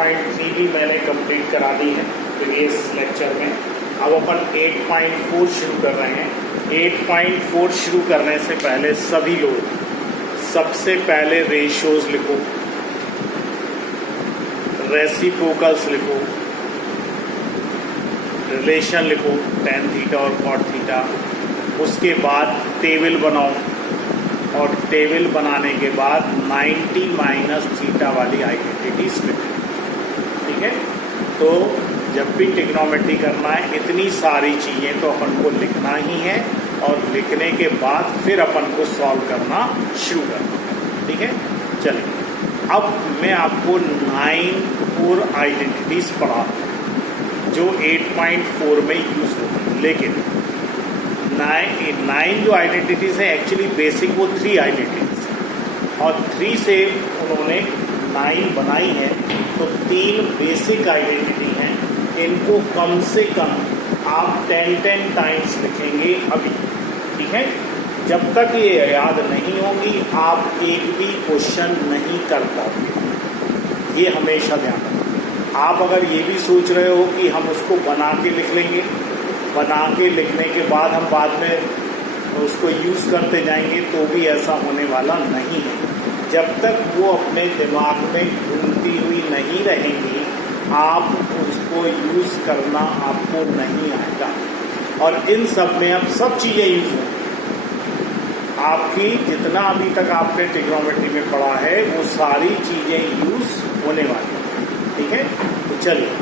8.3 भी मैंने कंप्लीट करा दी है प्रीवियस लेक्चर में। अब अपन 8.4 शुरू कर रहे हैं। 8.4 शुरू करने से पहले सभी लोग सबसे पहले रेशियोज लिखो, रेसिप्रोकल्स लिखो, रिलेशन लिखो tan थीटा और cot थीटा। उसके बाद टेबल बनाओ और टेबल बनाने के बाद 90 माइनस थीटा वाली आइडेंटिटीज लिखो। ठीक है, तो जब भी ट्रिग्नोमेट्री करना है इतनी सारी चीज़ें तो अपन को लिखना ही है और लिखने के बाद फिर अपन को सॉल्व करना शुरू करना है। ठीक है, चलिए अब मैं आपको 9 आइडेंटिटीज पढ़ा जो 8.4 में यूज होगी। लेकिन 9 जो आइडेंटिटीज है एक्चुअली बेसिक वो 3 आइडेंटिटीज है और 3 से उन्होंने 9 बनाई है। तो 3 बेसिक आइडेंटिटी हैं, इनको कम से कम आप 10 टाइम्स लिखेंगे अभी। ठीक है, जब तक ये याद नहीं होगी आप एक भी क्वेश्चन नहीं कर पाओगे, ये हमेशा ध्यान रखना। आप अगर ये भी सोच रहे हो कि हम उसको बना के लिख लेंगे, बना के लिखने के बाद हम बाद में उसको यूज़ करते जाएंगे, तो भी ऐसा होने वाला नहीं है। जब तक वो अपने दिमाग में घूमती हुई नहीं रहेंगी आप उसको यूज़ करना आपको नहीं आएगा। और इन सब में अब सब चीज़ें यूज़ होंगी। आपकी जितना अभी तक आपने ट्रिग्नोमेट्री में पढ़ा है वो सारी चीज़ें यूज़ होने वाली हैं। ठीक है, तो चलिए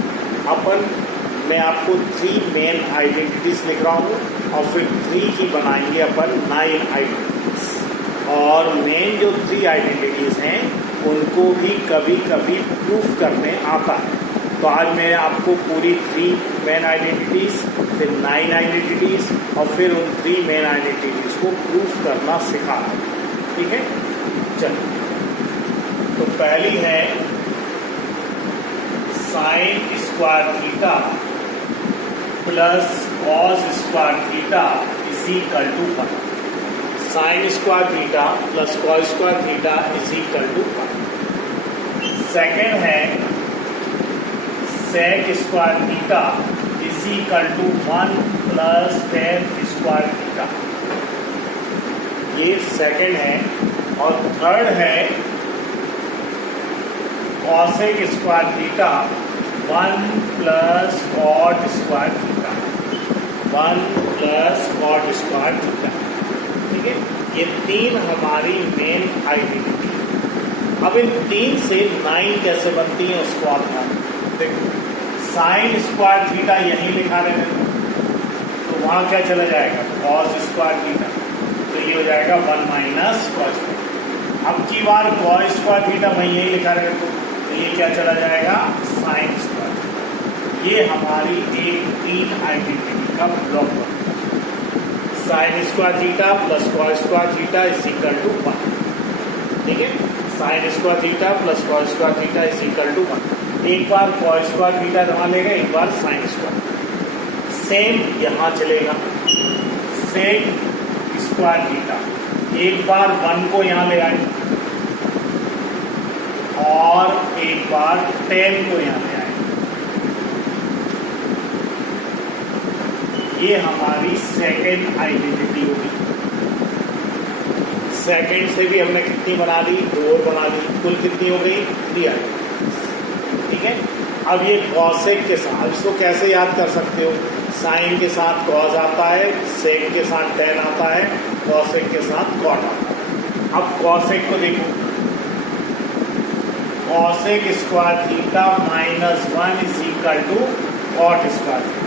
मैं आपको 3 मेन आइडेंटिटीज लिख रहा हूँ और फिर 3 की बनाएंगे अपन 9 आइडेंटिटीज। और मेन जो 3 आइडेंटिटीज हैं उनको भी कभी कभी प्रूफ करने आता है। तो आज मैं आपको पूरी 3 मेन आइडेंटिटीज, फिर 9 आइडेंटिटीज और फिर उन 3 मेन आइडेंटिटीज को प्रूफ करना सिखा रहा हूँ। ठीक है, चलिए तो पहली है sine square theta plus cos square theta is equal to 1। Sine square theta plus cos square theta is equal to 1। Second है sec square theta is equal to 1 plus tan square theta. ये second है। और third है cosec square theta 1 plus cot square theta, 1 plus cot square theta. ठीक है, ये 3 हमारी main identity. अब इन 3 से 9 कैसे बनती है उसको आप ध्यान देखो। साइन स्क्वायर थीटा यहीं लिखा रहे हैं तो वहाँ क्या चला जाएगा कॉस स्क्वायर थीटा, तो ये हो जाएगा 1 माइनस कॉस। अब की बार कॉस स्क्वायर थीटा मैं यहीं लिखा रहे तो ये क्या चला जाएगा साइन स्क्वायर। ये हमारी एक 3 आइडेंटिटी का ब्लॉक है। Sine square theta plus cos square theta is equal to 1। ठीक है, sine square theta plus cos square theta is equal to 1। एक बार कॉस स्क्वायर थीटा वहाँ लेगा, एक बार साइन स्क्वायर। सेम यहाँ चलेगा, सेक स्क्वायर थीटा एक बार 1 को यहाँ ले आए और एक बार 10 को यहाँ ले आए। ये हमारी सेकेंड आइडेंटिटी होगी। सेकेंड से भी हमने कितनी बना दी, 2 और बना दी, कुल कितनी हो गई 3 आइडेंटिटी। ठीक है, अब ये कॉसेक के साथ इसको कैसे याद कर सकते हो, साइन के साथ कॉस आता है, सेक के साथ टेन आता है, कॉसेक के साथ कॉट आता है। अब कॉसेक को देखो, cosec square theta minus 1 is equal to cot square theta.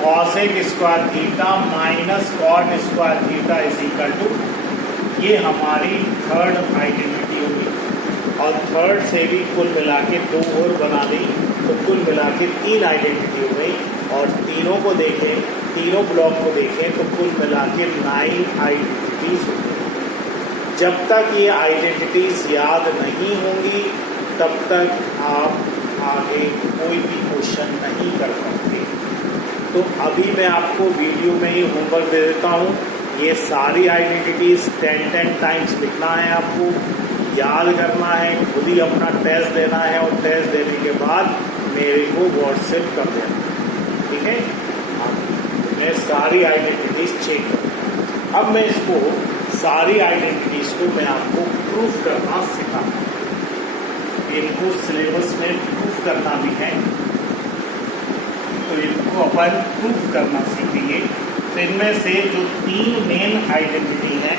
Cosec square theta minus cot square theta is equal to, ये हमारी थर्ड आइडेंटिटी होगी। और थर्ड से भी कुल मिला के 2 और बना दी तो कुल मिला के 3 आइडेंटिटी हो गई। और तीनों को देखें, तीनों ब्लॉक को देखें तो कुल मिला के 9 आइडेंटिटीज हो गई। जब तक ये आइडेंटिटीज याद नहीं होंगी तब तक आप आगे कोई भी क्वेश्चन नहीं कर पाओगे। तो अभी मैं आपको वीडियो में ही होमवर्क दे देता हूँ। ये सारी आइडेंटिटीज 10 टाइम्स लिखना है आपको। याद करना है, खुद ही अपना टेस्ट देना है और टेस्ट देने के बाद मेरे को व्हाट्सएप कर देना, ठीक है। मैं सारी आइडेंटिटीज चेक करूँ। अब मैं इसको सारी आइडेंटिटीज को मैं आपको प्रूफ करना सिखाऊंगा। इनको सिलेबस में प्रूफ करना भी है, तो इनको अपन प्रूफ करना सीखेंगे। तो इनमें से जो 3 मेन आइडेंटिटी हैं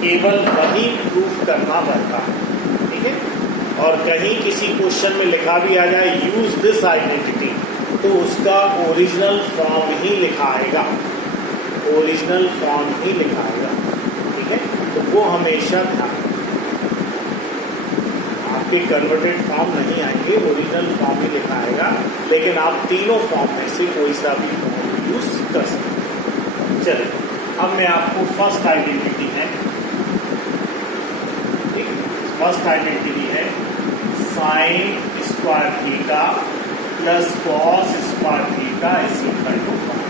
केवल वही प्रूफ करना पड़ता है, ठीक है। और कहीं किसी क्वेश्चन में लिखा भी आ जाए यूज दिस आइडेंटिटी, तो उसका ओरिजिनल फॉर्म ही लिखा आएगा, ओरिजिनल फॉर्म ही लिखा आएगा, ठीक है। तो वो हमेशा ध्यान, आपके कन्वर्टेड फॉर्म नहीं आएंगे, ओरिजिनल फॉर्म ही लिखा आएगा। लेकिन आप तीनों फॉर्म में से कोई सा भी फॉर्म यूज कर सकते हैं। चलिए, अब मैं आपको फर्स्ट आइडेंटिटी है, फर्स्ट आइडेंटिटी है sine square theta plus cos square theta is equal to 1।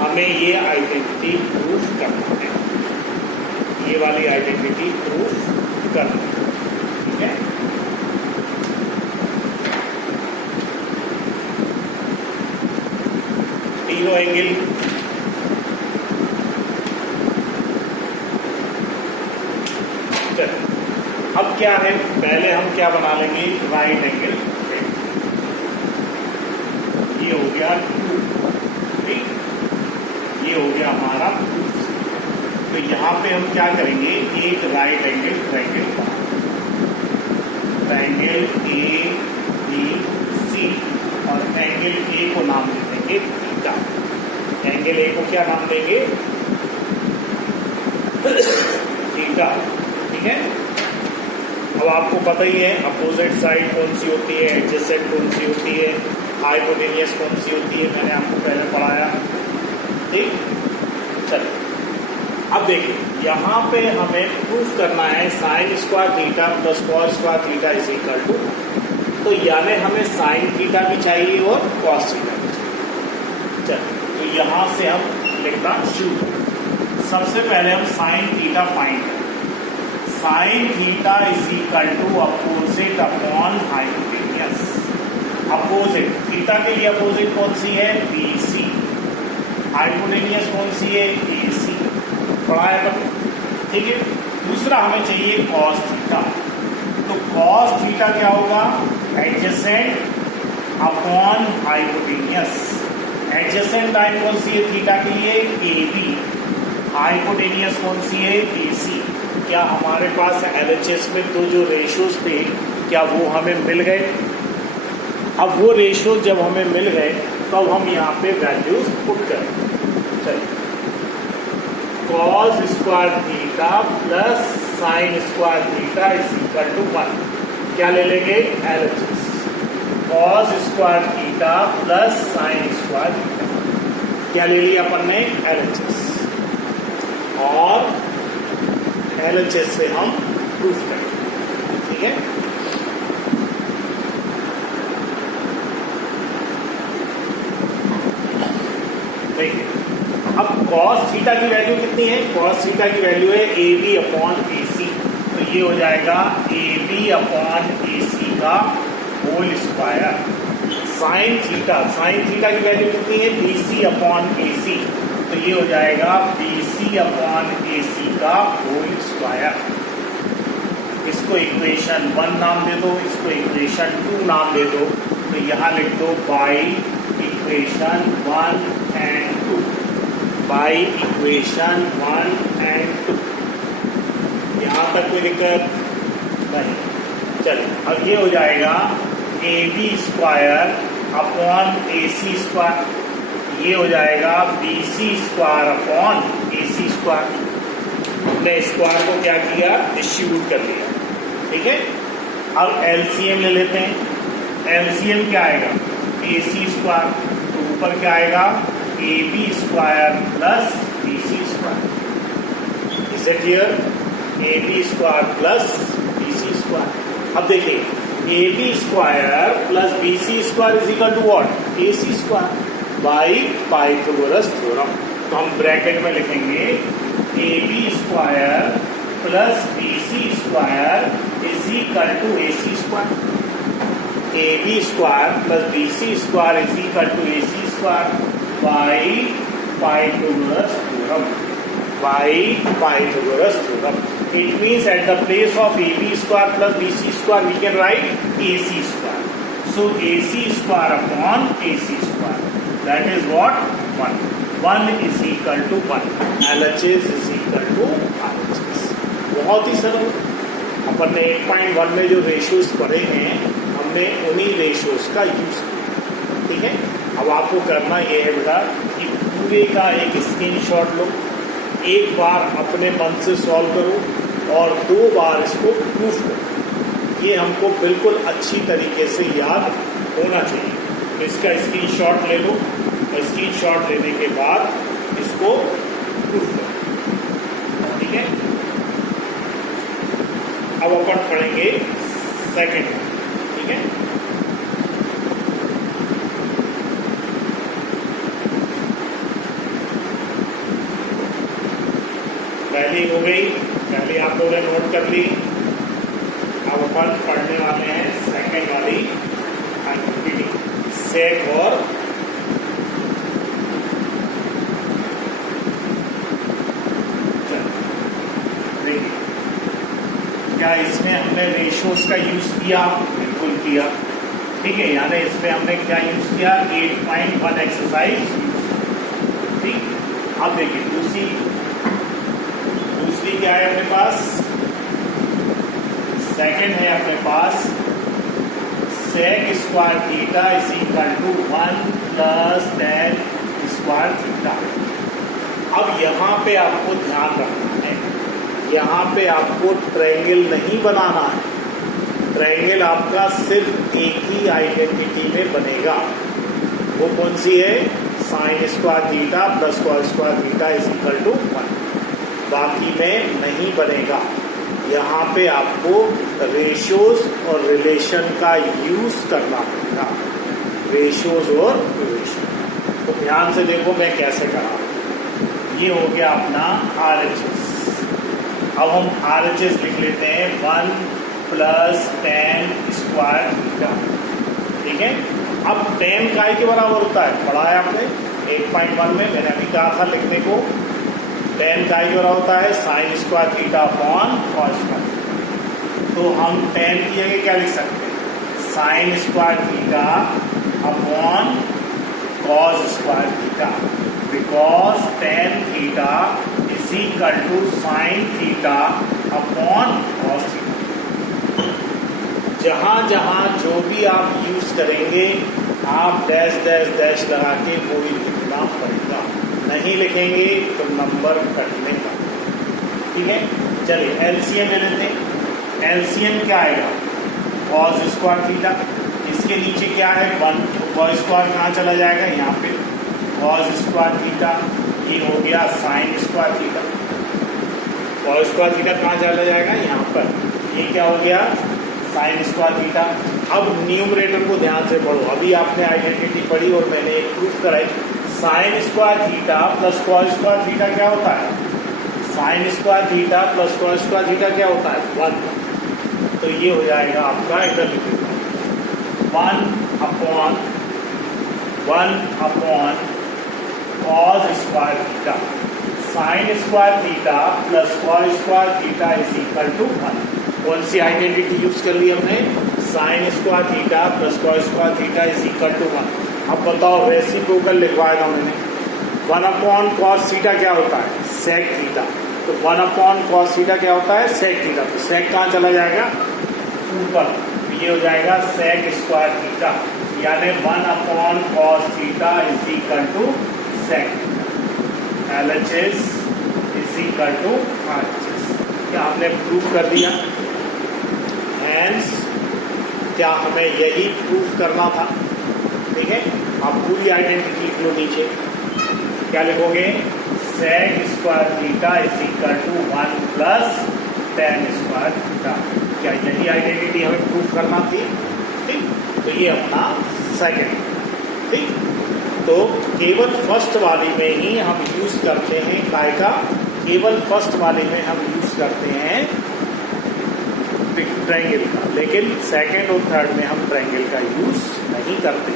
हमें ये आइडेंटिटी प्रूफ करना है, ये वाली आइडेंटिटी प्रूफ करना है, ठीक है। तीनों एंगल अब क्या है, पहले हम क्या बना लेंगे, राइट एंगल, ये हो गया 2, ठीक, ये हो गया हमारा 2। तो यहाँ पे हम क्या करेंगे, एक right angle triangle triangle ABC और एंगल ए को नाम दे देंगे थीटा। एंगल ए को क्या नाम देंगे, थीटा, ठीक है। अब आपको पता ही है अपोजिट साइड कौन सी होती है, एडजेसेंट कौन सी होती है, हाइपोटेनियस कौन सी होती है, मैंने आपको पहले पढ़ाया, ठीक। चलिए, अब देखिए यहाँ पे हमें प्रूफ करना है sine square theta plus cos square theta is equal to, तो यानी हमें साइन थीटा भी चाहिए और कॉस थीटा भी चाहिए। चलिए, तो यहाँ से हम लिखना शुरू करें। सबसे पहले हम साइन थीटा फाइंड करें। Sine theta is equal to opposite upon hypotenuse. Opposite, theta के लिए अपोजिट कौन सी है, BC, हाइपोटेनियस कौन सी है, AC, पढ़ा है तब, ठीक है। दूसरा हमें चाहिए कॉस थीटा, तो कॉस थीटा क्या होगा, adjacent upon hypotenuse. Adjacent line कौन सी है थीटा के लिए, AB, हाइपोटेनियस कौन सी है, AC। क्या हमारे पास LHS में तो जो रेशियोज थे क्या वो हमें मिल गए। अब वो रेशियो जब हमें मिल गए तो अब हम यहाँ पे वैल्यूज पुट करें। चलिए, cos square theta plus sine square theta is equal to 1। क्या ले लेंगे, LHS, cos square theta plus sine square theta, क्या ले लिया अपन ने, LHS, और LHS से हम प्रूफ करेंगे, ठीक है। देखिए, अब cos थीटा की वैल्यू कितनी है, cos थीटा की वैल्यू है AB अपॉन AC, तो ये हो जाएगा AB अपॉन AC का होल स्क्वायर। साइन थीटा की वैल्यू कितनी है, BC अपॉन AC, तो ये हो जाएगा BC अपॉन AC का होल स्क्वायर। इसको इक्वेशन 1 नाम दे दो, इसको इक्वेशन 2 नाम दे दो, तो यहाँ लिख दो by equation 1 and 2, by equation 1 and 2। यहाँ तक कोई दिक्कत नहीं। चलिए, अब ये हो जाएगा AB square upon AC square, ये हो जाएगा BC square upon AC square. हमने स्क्वायर को क्या किया, डिस्ट्रीब्यूट कर दिया, ठीक है। अब LCM ले लेते हैं। LCM क्या आएगा, AC स्क्वायर, तो ऊपर क्या आएगा, AB square plus BC square. Is it clear, AB square plus BC square. अब देखिए, AB square plus BC square is equal to what, AC square by Pythagoras theorem. तो हम ब्रैकेट में लिखेंगे AB square plus BC square is equal to A C square, A B square plus B C square is equal to A C square by Pythagoras theorem, by Pythagoras theorem. It means at the place of AB square plus BC square we can write AC square. So AC square upon AC square. That is what? 1. 1 is equal to 1. LHS is equal to RHS. बहुत ही सरल. अपन ने 8.1 में जो ratios पढ़े हैं हमने उन्हीं ratios का यूज किया. ठीक है. अब आपको करना ये है बेटा कि पूरे का एक स्क्रीनशॉट लो, एक बार अपने मन से सॉल्व करो और 2 बार इसको प्रूफ करो. ये हमको बिल्कुल अच्छी तरीके से याद होना चाहिए. तो इसका स्क्रीनशॉट ले लो और स्क्रीनशॉट लेने के बाद इसको प्रूफ करो. ठीक है. अब अपन पढ़ेंगे सेकंड. ठीक है. पहली हो गई, पहली आप लोगों ने नोट कर ली. अब अपन पढ़ने वाले हैं सेकंड वाली एक्टिविटी, सेक और देखिए क्या इसमें हमने रेशियोज का यूज किया. बिल्कुल किया. ठीक है. यानी इसमें हमने क्या यूज किया, 8.1 एक्सरसाइज. ठीक. अब देखिए दूसरी क्या है अपने पास, सेकंड है अपने पास sec square theta is equal to 1 plus tan square theta. अब यहाँ पे आपको ध्यान रखना है, यहाँ पे आपको ट्रायंगल नहीं बनाना है. ट्रायंगल आपका सिर्फ एक ही आइडेंटिटी में बनेगा. वो कौन सी है, sine square theta plus cos square theta is equal to 1. बाकी में नहीं बनेगा. यहाँ पे आपको रेशियोज और रिलेशन का यूज करना पड़ेगा. रेशियोज और रिलेशन. तो ध्यान से देखो मैं कैसे कर रहा हूँ. ये हो गया अपना RHS. अब हम RHS लिख लेते हैं 1 प्लस टेन स्क्वायर थीटा. ठीक है. अब टेन काय के बराबर होता है, पढ़ा है आपने 8.1 में, मैंने अभी कहा था लिखने को. टेन का ही होता है sine square theta upon cos square. तो हम टेन की जगह क्या लिख सकते हैं, sine square theta upon cos square theta, because tan theta is equal to sine theta upon cos theta. जहां जहां जो भी आप यूज करेंगे आप डैश डैश डैश लगा के कोई लिखना पड़ेगा. नहीं लिखेंगे तो नंबर कटने का. ठीक है. चलिए एलसीएम ले लेते हैं. एलसीएम क्या आएगा, कॉस स्क्वायर थीटा. इसके नीचे क्या है 1, तो कॉस स्क्वायर कहाँ चला जाएगा, यहाँ पे कॉस स्क्वायर थीटा. ये हो गया sign square theta. Cos square theta कहाँ चला जाएगा, यहाँ पर. ये क्या हो गया, साइन स्क्वायर थीटा. अब न्यूमरेटर को ध्यान से पढ़ो. अभी आपने आइडेंटिटी पढ़ी और मैंने एक प्रूफ कराई. Sign square theta plus cos square theta क्या होता है, sine square theta plus cos square theta क्या होता है 1. तो ये हो जाएगा आपका इधर लिखिएगा 1 upon cos square theta. Sine square theta plus cos square theta is equal to 1. कौन सी आइडेंटिटी यूज कर ली हमने, sine square theta plus cos square theta is equal to 1. अब बताओ रेसिप्रोकल लिखवाया था मैंने. 1 अपॉन कॉस थीटा क्या होता है, सेक थीटा. तो 1 अपॉन कॉस थीटा क्या होता है, सेक थीटा. तो सेक कहाँ चला जाएगा, ऊपर. ये हो जाएगा सेक स्क्वायर थीटा, यानी 1 upon cos theta is equal to sec. LHS is equal to RHS. क्या हमने प्रूफ कर दिया. हेंस क्या हमें यही प्रूफ करना था. ठीक है. आप पूरी आइडेंटिटी लिख लो नीचे. क्या लिखोगे, sec square theta is equal to 1 plus tan square theta. क्या यही आइडेंटिटी हमें प्रूफ करना थी. ठीक. तो ये अपना सेकंड. ठीक. तो केवल फर्स्ट वाली में ही हम यूज करते हैं काय का, केवल फर्स्ट वाले में हम यूज करते हैं ट्रायंगल का, लेकिन सेकंड और थर्ड में हम ट्रायंगल का यूज नहीं करते।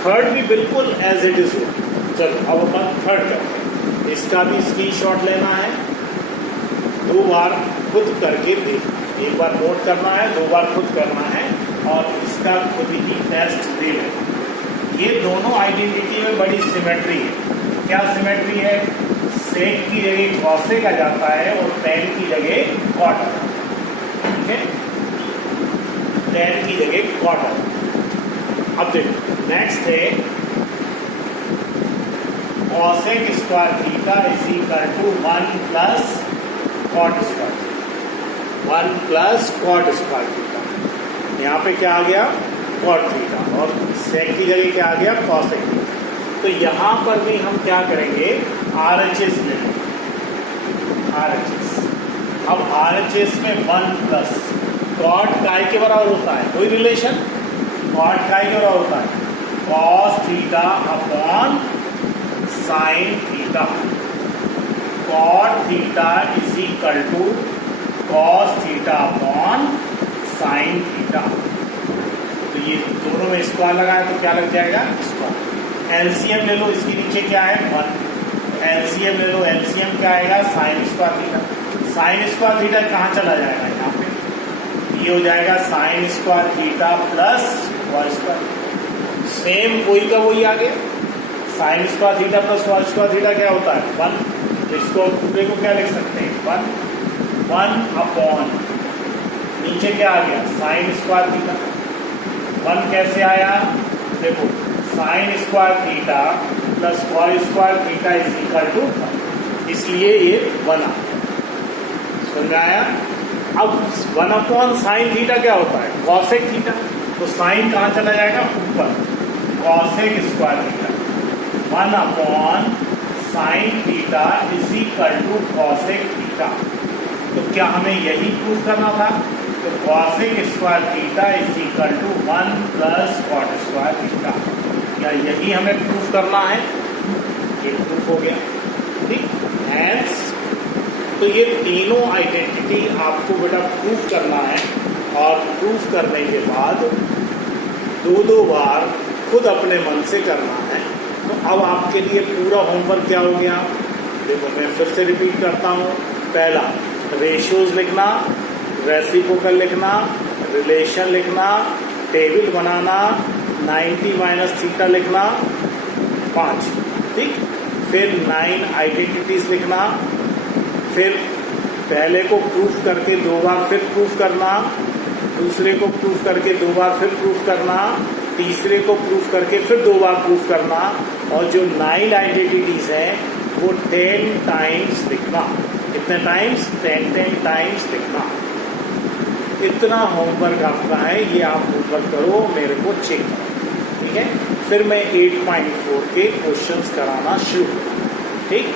थर्ड भी बिल्कुल एज इट इज हो। चलो अब अपन थर्ड करते हैं। इसका भी स्क्रीनशॉट लेना है, 2 बार खुद करके देखना, एक बार नोट करना है, 2 बार खुद करना है और इसका खुद ही टेस्ट दे लेना। ये दोनों आइडेंटिटी में बड़ी सिमेट्री है। क्या सिमेट्री है? सेक की जगह कॉसेक आ जाता है और टेन की जगह कॉट आ जाता है। ठीक है, टेन की जगह कॉट आ जाता है। अब देखो नेक्स्ट है cosec square theta is equal to 1 plus cot square theta, 1 plus cot square theta. यहाँ पे क्या आ गया? कॉट थीटा, और सेक की जगह क्या आ गया? Cosec theta. तो यहाँ पर भी हम क्या करेंगे? RHS लेंगे, RHS। अब RHS में 1 प्लस कॉट काय के बराबर होता है? कोई रिलेशन? कॉट काय के बराबर होता है? Cos theta upon sine theta. Cot theta is equal to cos theta upon sine theta. तो ये दोनों में स्क्वायर लगाए तो क्या लग जाएगा? स्क्वायर। एलसीएम ले लो, इसके नीचे क्या है? 1। एलसीएम ले लो, एलसीएम क्या आएगा? Sign square theta. Sine square theta कहाँ चला जाएगा? यहाँ पे ये हो जाएगा sign square theta plus cos square. Same वही का वही आ गया। Sign square theta plus cos square theta क्या होता है? 1। तो इसको पूरे को क्या लिख सकते हैं? 1 अपॉन नीचे क्या आ गया? Sign square theta. 1 कैसे आया? देखो sine square theta plus cos square theta is equal to 1, इसलिए ये 1 आ गया। समझ आया? अब 1 अपॉन साइन थीटा क्या होता है? Cosec theta. तो साइन कहाँ चला जाएगा? ऊपर। Cosec square theta 1 upon sine theta is equal to cosec theta. तो क्या हमें यही प्रूव करना था? तो cosec square theta is equal to 1 plus cot square theta. क्या यही हमें प्रूफ करना है? ये प्रूफ हो गया। ठीक, हेंस तो ये तीनों आइडेंटिटी आपको बेटा प्रूफ करना है, और प्रूफ करने के बाद 2 बार खुद अपने मन से करना है। तो अब आपके लिए पूरा होमवर्क क्या हो गया? देखो मैं फिर से रिपीट करता हूँ। पहला, रेशियोज लिखना, रेसिप्रोकल लिखना, रिलेशन लिखना, टेबल बनाना, 90 माइनस थीटा लिखना, 5। ठीक, फिर 9 आइडेंटिटीज लिखना, फिर पहले को प्रूफ करके 2 बार फिर प्रूफ करना, दूसरे को प्रूफ करके 2 बार फिर प्रूफ करना, तीसरे को प्रूफ करके फिर 2 बार प्रूफ करना, और जो 9 आइडेंटिटीज हैं वो 10 टाइम्स लिखना। कितने टाइम्स? 10 टाइम्स लिखना। इतना होमवर्क आपका है, ये आप होमवर्क करो, मेरे को चेक करो। ठीक है, फिर मैं 8.4 के क्वेश्चंस कराना शुरू करूँ। ठीक।